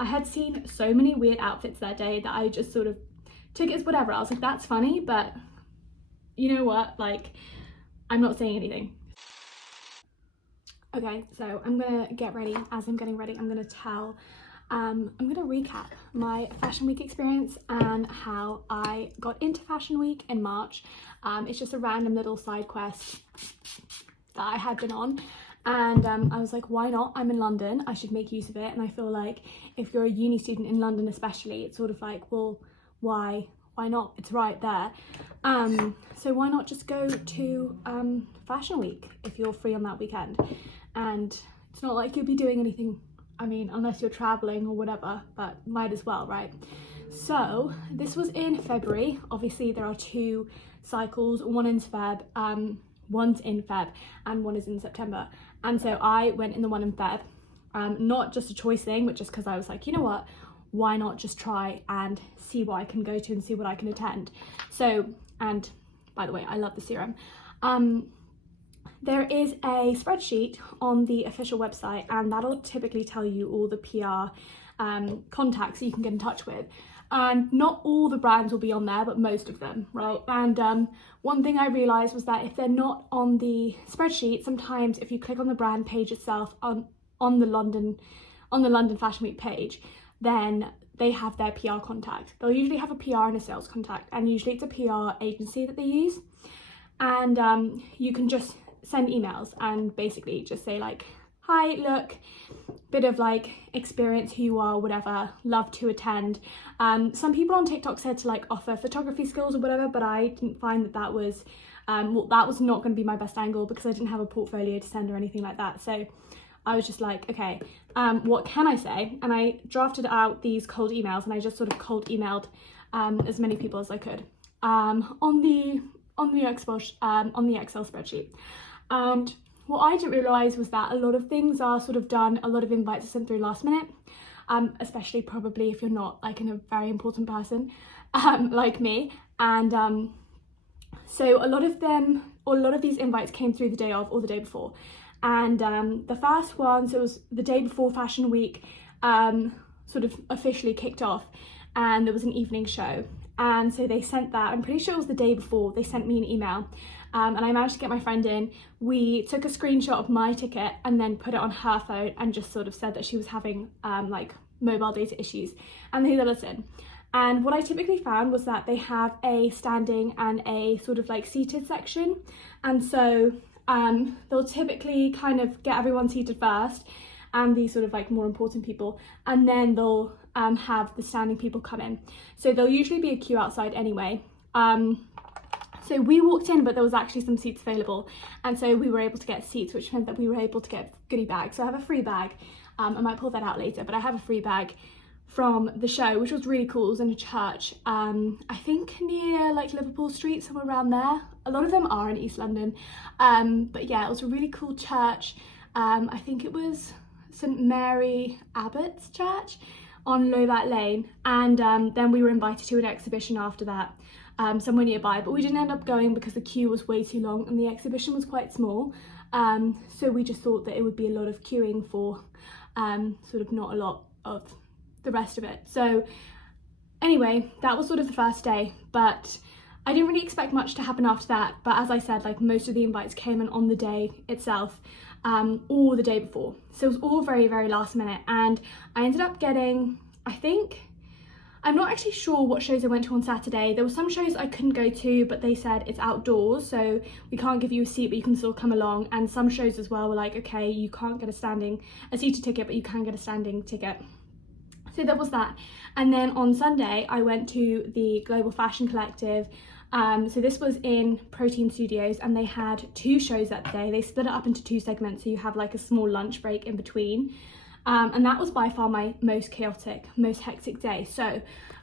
I had seen so many weird outfits that day that I just sort of took it as whatever. I was like, that's funny, but you know what, like, I'm not saying anything. Okay, so I'm gonna get ready. As I'm getting ready, I'm gonna recap my fashion week experience and how I got into fashion week in March. It's just a random little side quest that I had been on, and I was like, why not? I'm in London, I should make use of it. And I feel like if you're a uni student in London especially, it's sort of like, well, why not? It's right there. So why not just go to fashion week if you're free on that weekend? And it's not like you'll be doing anything, I mean, unless you're traveling or whatever, but might as well, right? So this was in February. Obviously there are two cycles, one's in Feb and one is in September. And so I went in the one in Feb, not just a choice thing, but just because I was like, you know what, why not just try and see what I can go to and see what I can attend. So, and by the way, I love the serum. There is a spreadsheet on the official website, and that'll typically tell you all the PR contacts that you can get in touch with. And not all the brands will be on there, but most of them, right? And one thing I realized was that if they're not on the spreadsheet, sometimes if you click on the brand page itself on the London Fashion Week page, then they have their PR contact. They'll usually have a PR and a sales contact, and usually it's a PR agency that they use. And you can just send emails and basically just say like, hi, look, bit of like experience, who you are, whatever, love to attend. Some people on TikTok said to like offer photography skills or whatever, but I didn't find that was that was not going to be my best angle because I didn't have a portfolio to send or anything like that. So I was just like, okay, what can I say? And I drafted out these cold emails, and I just sort of cold emailed as many people as I could on the Excel spreadsheet. And what I didn't realise was that a lot of things are sort of done, a lot of invites are sent through last minute, especially probably if you're not like a very important person like me. And so a lot of these invites came through the day of or the day before. And the first one, so it was the day before Fashion Week sort of officially kicked off, and there was an evening show. And so they sent that, I'm pretty sure it was the day before, they sent me an email. And I managed to get my friend in. We took a screenshot of my ticket and then put it on her phone and just sort of said that she was having like mobile data issues, and they listen. And what I typically found was that they have a standing and a sort of like seated section. And so they'll typically kind of get everyone seated first and the sort of like more important people, and then they'll have the standing people come in. So there'll usually be a queue outside anyway. So we walked in, but there was actually some seats available, and so we were able to get seats, which meant that we were able to get goodie bags. So I have a free bag, I might pull that out later, but I have a free bag from the show, which was really cool. It was in a church, I think near like Liverpool Street, somewhere around there. A lot of them are in East London, but yeah, it was a really cool church. I think it was St Mary Abbott's Church on Lovat Lane, and then we were invited to an exhibition after that, somewhere nearby, but we didn't end up going because the queue was way too long and the exhibition was quite small. So we just thought that it would be a lot of queuing for sort of not a lot of the rest of it. So anyway, that was sort of the first day, but I didn't really expect much to happen after that. But as I said, like most of the invites came in on the day itself, or the day before. So it was all very, very last minute. And I ended up getting, I'm not actually sure what shows I went to on Saturday. There were some shows I couldn't go to, but they said it's outdoors, so we can't give you a seat, but you can still come along. And some shows as well were like, okay, you can't get a seated ticket, but you can get a standing ticket. So there was that. And then on Sunday, I went to the Global Fashion Collective. So this was in Protein Studios, and they had two shows that day. They split it up into two segments, so you have like a small lunch break in between. And that was by far my most chaotic, most hectic day. So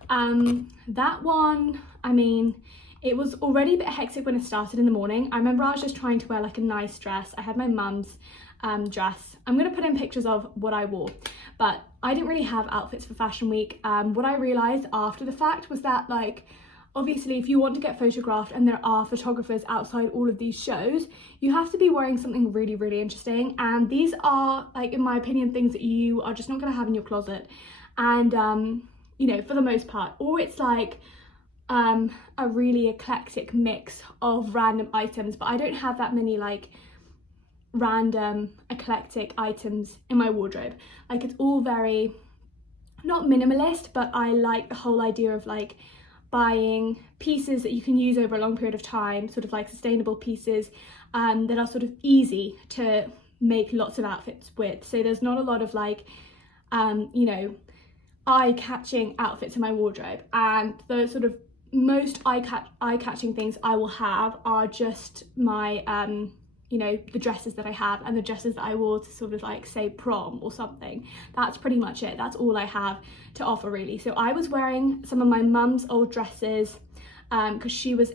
that one, I mean, it was already a bit hectic when it started in the morning. I remember I was just trying to wear like a nice dress. I had my mum's dress. I'm going to put in pictures of what I wore, but I didn't really have outfits for Fashion Week. What I realised after the fact was that, like, obviously if you want to get photographed and there are photographers outside all of these shows, you have to be wearing something really, really interesting. And these are, like, in my opinion, things that you are just not going to have in your closet. and you know, for the most part, or it's like a really eclectic mix of random items, but I don't have that many like random eclectic items in my wardrobe. Like, it's all very, not minimalist, but I like the whole idea of like buying pieces that you can use over a long period of time, sort of like sustainable pieces that are sort of easy to make lots of outfits with. So there's not a lot of like you know, eye-catching outfits in my wardrobe, and the sort of most eye-catching things I will have are just my you know, the dresses that I have and the dresses that I wore to sort of like say prom or something. That's pretty much it. That's all I have to offer really. So I was wearing some of my mum's old dresses because she was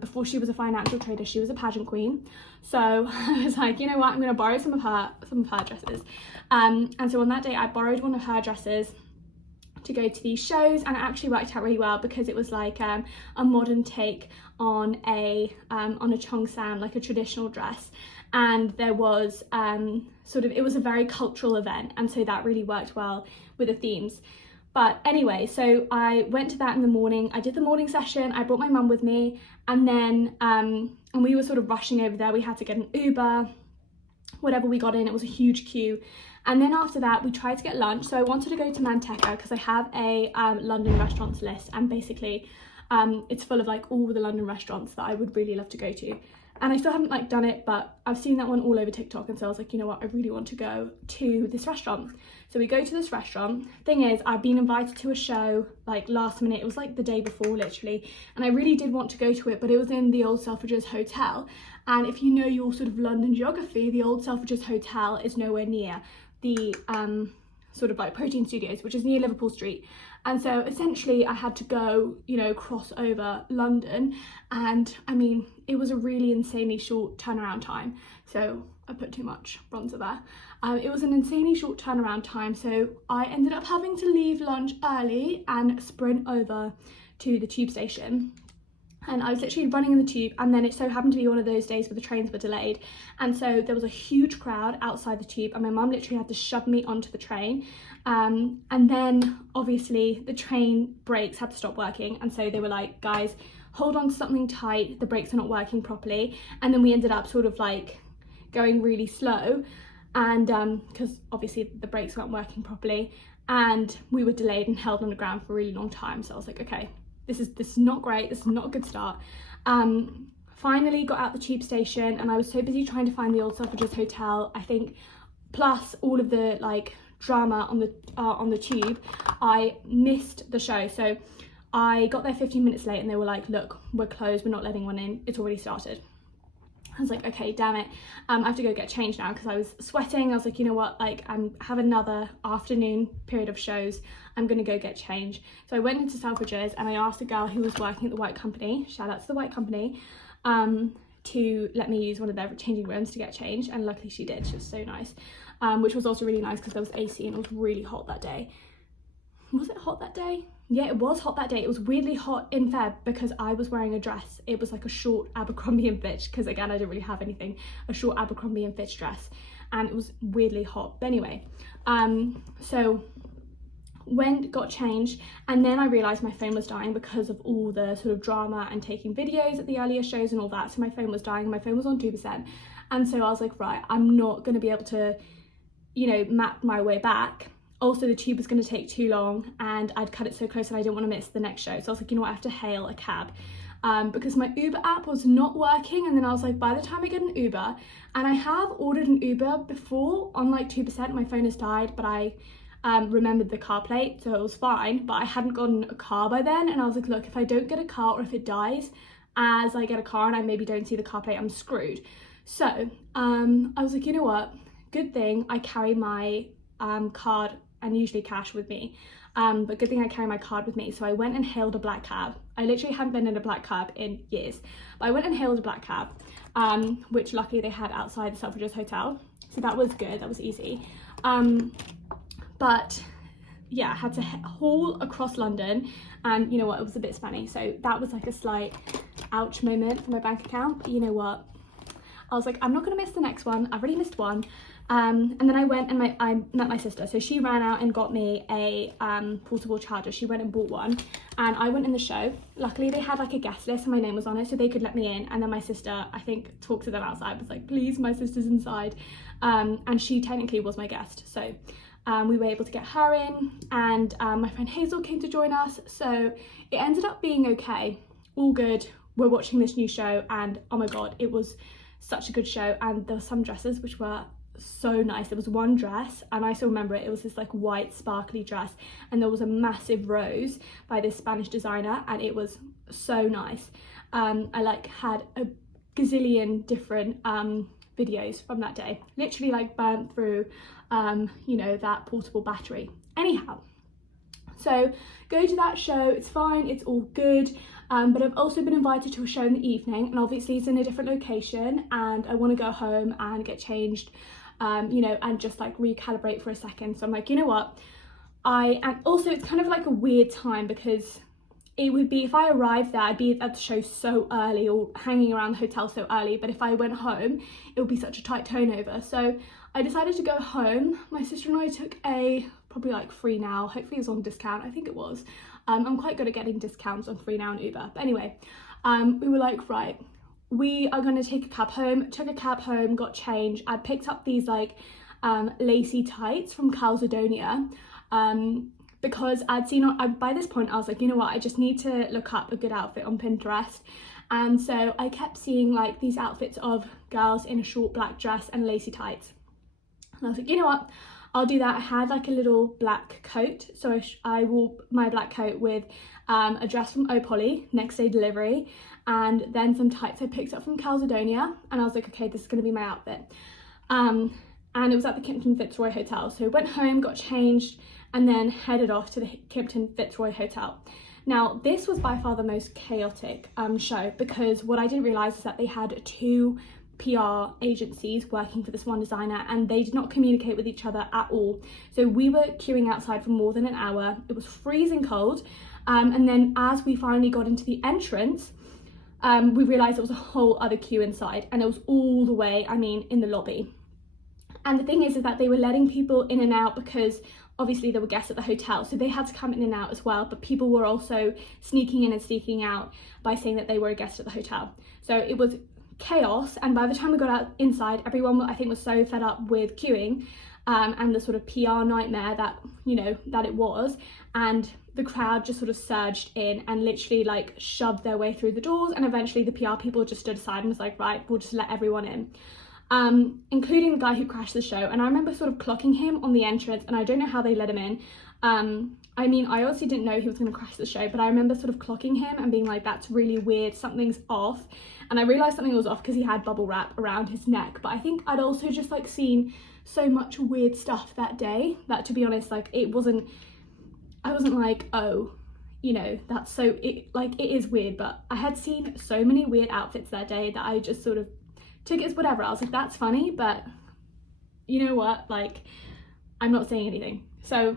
before she was a financial trader, she was a pageant queen. So I was like, you know what, I'm going to borrow some of her dresses. And so on that day I borrowed one of her dresses to go to these shows, and it actually worked out really well because it was like a modern take on a cheongsam, like a traditional dress, and there was sort of, it was a very cultural event, and so that really worked well with the themes. But anyway, so I went to that in the morning. I did the morning session. I brought my mum with me, and then and we were sort of rushing over there. We had to get an Uber, whatever we got in. It was a huge queue. And then after that, we tried to get lunch. So I wanted to go to Manteca because I have a London restaurants list, and basically it's full of like all the London restaurants that I would really love to go to. And I still haven't like done it, but I've seen that one all over TikTok, and so I was like, you know what, I really want to go to this restaurant. So we go to this restaurant. Thing is, I've been invited to a show like last minute. It was like the day before literally, and I really did want to go to it, but it was in the Old Selfridges Hotel. And if you know your sort of London geography, the Old Selfridges Hotel is nowhere near the sort of like Protein Studios, which is near Liverpool Street. And so essentially I had to go, you know, cross over London, and I mean, it was a really insanely short turnaround time. So I put too much bronzer there. It was an insanely short turnaround time, so I ended up having to leave lunch early and sprint over to the tube station. And I was literally running in the tube, and then it so happened to be one of those days where the trains were delayed, and so there was a huge crowd outside the tube, and my mum literally had to shove me onto the train. And then obviously the train brakes had to stop working, and so they were like, guys, hold on to something tight, the brakes are not working properly. And then we ended up sort of like going really slow, and because obviously the brakes weren't working properly, and we were delayed and held on the ground for a really long time. So I was like, okay, this is not great, this is not a good start. Finally got out the tube station, and I was so busy trying to find the Old Selfridges Hotel, I think, plus all of the like drama on the tube, I missed the show. So I got there 15 minutes late, and they were like, look, we're closed, we're not letting one in, it's already started. I was like, okay, damn it, I have to go get changed now, because I was sweating. I was like, you know what, like, I have another afternoon period of shows, I'm gonna go get changed. So I went into Selfridges, and I asked a girl who was working at the White Company, shout out to the White Company, to let me use one of their changing rooms to get changed, and luckily she did. She was so nice, which was also really nice because there was AC and it was really hot that day. Was it hot that day? Yeah, it was hot that day. It was weirdly hot in Feb because I was wearing a dress. It was like a short Abercrombie and Fitch, because again, I didn't really have anything, a short Abercrombie and Fitch dress, and it was weirdly hot. But anyway, so got changed, and then I realized my phone was dying because of all the sort of drama and taking videos at the earlier shows and all that. So my phone was dying, my phone was on 2%. And so I was like, right, I'm not going to be able to, you know, map my way back. Also, the tube was going to take too long, and I'd cut it so close and I didn't want to miss the next show. So I was like, you know what, I have to hail a cab, because my Uber app was not working. And then I was like, by the time I get an Uber, and I have ordered an Uber before on like 2%, my phone has died, but I remembered the car plate, so it was fine, but I hadn't gotten a car by then. And I was like, look, if I don't get a car, or if it dies as I get a car and I maybe don't see the car plate, I'm screwed. So I was like, you know what, good thing I carry my card and usually cash with me, but good thing I carry my card with me. So I went and hailed a black cab. I literally hadn't been in a black cab in years, but I went and hailed a black cab, which luckily they had outside the Selfridges Hotel, so that was good, that was easy. But yeah, I had to haul across London, and you know what, it was a bit spanny, so that was like a slight ouch moment for my bank account. But you know what, I was like, I'm not gonna miss the next one. I've already missed one. And then I went and I met my sister, so she ran out and got me a portable charger. She went and bought one, and I went in the show. Luckily they had like a guest list and my name was on it, so they could let me in. And then my sister, I think, talked to them outside, was like, please, my sister's inside. And she technically was my guest, so we were able to get her in, and my friend Hazel came to join us, so it ended up being okay, all good. We're watching this new show, and oh my god, it was such a good show. And there were some dresses which were so nice. There was one dress, and I still remember it, it was this like white sparkly dress, and there was a massive rose by this Spanish designer, and it was so nice. I like had a gazillion different videos from that day, literally like burnt through you know, that portable battery. Anyhow, so go to that show, it's fine, it's all good. But I've also been invited to a show in the evening, and obviously it's in a different location, and I want to go home and get changed, you know, and just like recalibrate for a second. So I'm like, you know what, and also it's kind of like a weird time, because it would be, if I arrived there, I'd be at the show so early or hanging around the hotel so early, but if I went home, it would be such a tight turnover. So I decided to go home. My sister and I took a, probably like Free Now, hopefully it was on discount, I think it was. I'm quite good at getting discounts on Free Now and Uber. But anyway, we were like, right, we are going to take a cab home. Took a cab home, got changed. I picked up these like lacy tights from Calzedonia, because I'd seen by this point I was like, you know what, I just need to look up a good outfit on Pinterest. And so I kept seeing like these outfits of girls in a short black dress and lacy tights, and I was like, you know what, I'll do that. I had like a little black coat, so I wore my black coat with a dress from Opoly, next day delivery, and then some tights I picked up from Calzedonia, and I was like, okay, this is going to be my outfit. And it was at the Kimpton Fitzroy Hotel, so I went home, got changed, and then headed off to the Kimpton Fitzroy Hotel. Now, this was by far the most chaotic show, because what I didn't realise is that they had 2 PR agencies working for this one designer, and they did not communicate with each other at all. So we were queuing outside for more than an hour. It was freezing cold, and then as we finally got into the entrance, we realised there was a whole other queue inside, and it was all the way, I mean, in the lobby. And the thing is that they were letting people in and out, because obviously there were guests at the hotel, so they had to come in and out as well, but people were also sneaking in and sneaking out by saying that they were a guest at the hotel. So it was chaos, and by the time we got out inside, everyone I think was so fed up with queuing and the sort of PR nightmare that, you know, that it was, and the crowd just sort of surged in and literally like shoved their way through the doors, and eventually the PR people just stood aside and was like, right, we'll just let everyone in, including the guy who crashed the show. And I remember sort of clocking him on the entrance, and I don't know how they let him in. I mean, I honestly didn't know he was going to crash the show, but I remember sort of clocking him and being like, that's really weird, something's off. And I realised something was off because he had bubble wrap around his neck. But I think I'd also just like seen so much weird stuff that day that, to be honest, like I wasn't like, oh, you know, that's so, it is weird. But I had seen so many weird outfits that day that I just sort of took it as whatever. I was like, that's funny, but you know what, like, I'm not saying anything. So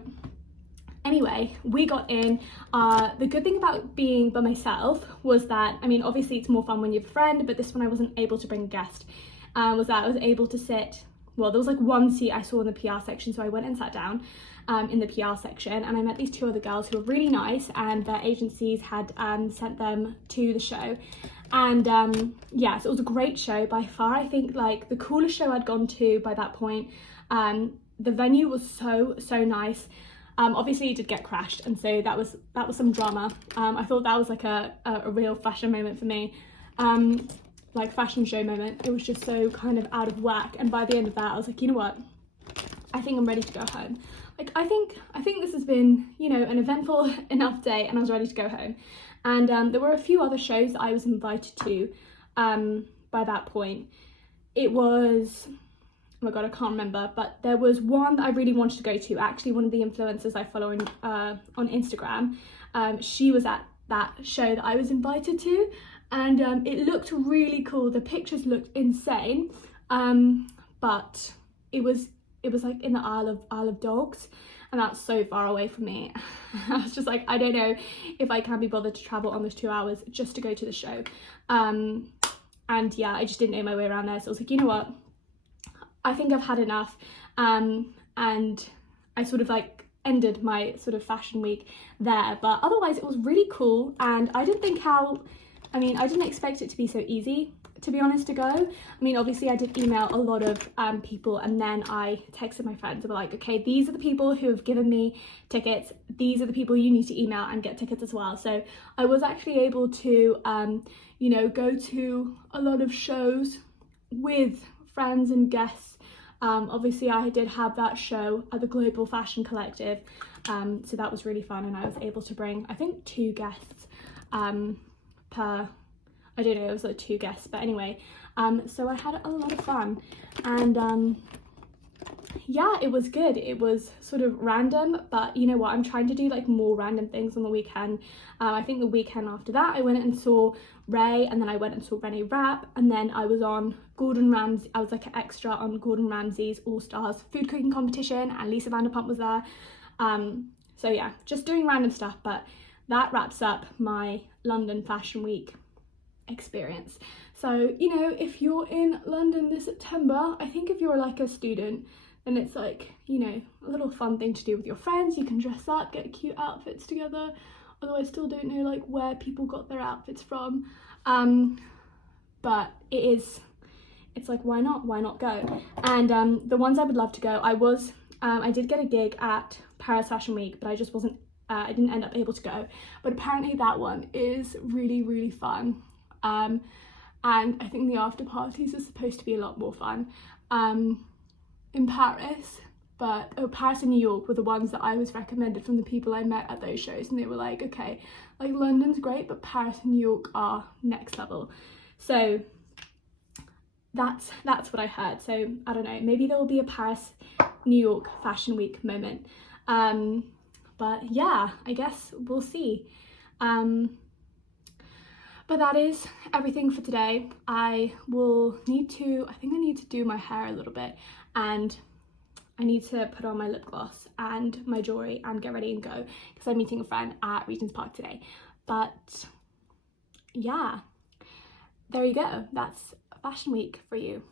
anyway, we got in. The good thing about being by myself was that, I mean, obviously it's more fun when you have a friend, but this one I wasn't able to bring a guest, was that I was able to sit, well, there was like one seat I saw in the PR section, so I went and sat down in the PR section, and I met these 2 other girls who were really nice, and their agencies had sent them to the show. And yeah, so it was a great show by far. I think like the coolest show I'd gone to by that point. The venue was so nice. Obviously it did get crashed, and so that was some drama. I thought that was like a real fashion moment for me, like fashion show moment. It was just so kind of out of whack, and by the end of that I was like, you know what, I think I'm ready to go home. Like I think this has been, you know, an eventful enough day, and I was ready to go home. And there were a few other shows that I was invited to by that point. It was, oh my god, I can't remember, but there was one that I really wanted to go to. Actually, one of the influencers I follow on Instagram, she was at that show that I was invited to, and it looked really cool. The pictures looked insane, but it was like in the Isle of Dogs, and that's so far away from me. I was just like, I don't know if I can be bothered to travel almost 2 hours just to go to the show. And yeah, I just didn't know my way around there. So I was like, you know what, I think I've had enough. And I sort of like ended my sort of fashion week there. But otherwise it was really cool, and I didn't expect it to be so easy, to be honest, to go. I mean, obviously I did email a lot of people, and then I texted my friends and were like, okay, these are the people who have given me tickets, these are the people you need to email and get tickets as well. So I was actually able to you know, go to a lot of shows with friends and guests. Obviously I did have that show at the Global Fashion Collective, so that was really fun, and I was able to bring, I think, 2 guests per, I don't know, it was like 2 guests, but anyway, so I had a lot of fun, and yeah, it was good. It was sort of random, but you know what, I'm trying to do like more random things on the weekend. I think the weekend after that I went and saw Ray, and then I went and saw Renee Rapp, and then I was on Gordon Ramsay, I was like an extra on Gordon Ramsay's All Stars food cooking competition, and Lisa Vanderpump was there. So yeah, just doing random stuff, but that wraps up my London Fashion Week experience. So, you know, if you're in London this September, I think if you're like a student, then it's like, you know, a little fun thing to do with your friends. You can dress up, get cute outfits together, although I still don't know like where people got their outfits from, but it's like, why not go? And the ones I would love to go, I did get a gig at Paris Fashion Week, but I just wasn't I didn't end up able to go, but apparently that one is really, really fun, and I think the after parties are supposed to be a lot more fun in Paris. But Paris and New York were the ones that I was recommended from the people I met at those shows, and they were like, okay, like London's great, but Paris and New York are next level. So that's what I heard. So I don't know, maybe there will be a Paris New York Fashion Week moment, but yeah, I guess we'll see. But that is everything for today. I think I need to do my hair a little bit, and I need to put on my lip gloss and my jewellery and get ready and go, because I'm meeting a friend at Regent's Park today. But yeah, there you go. That's Fashion Week for you.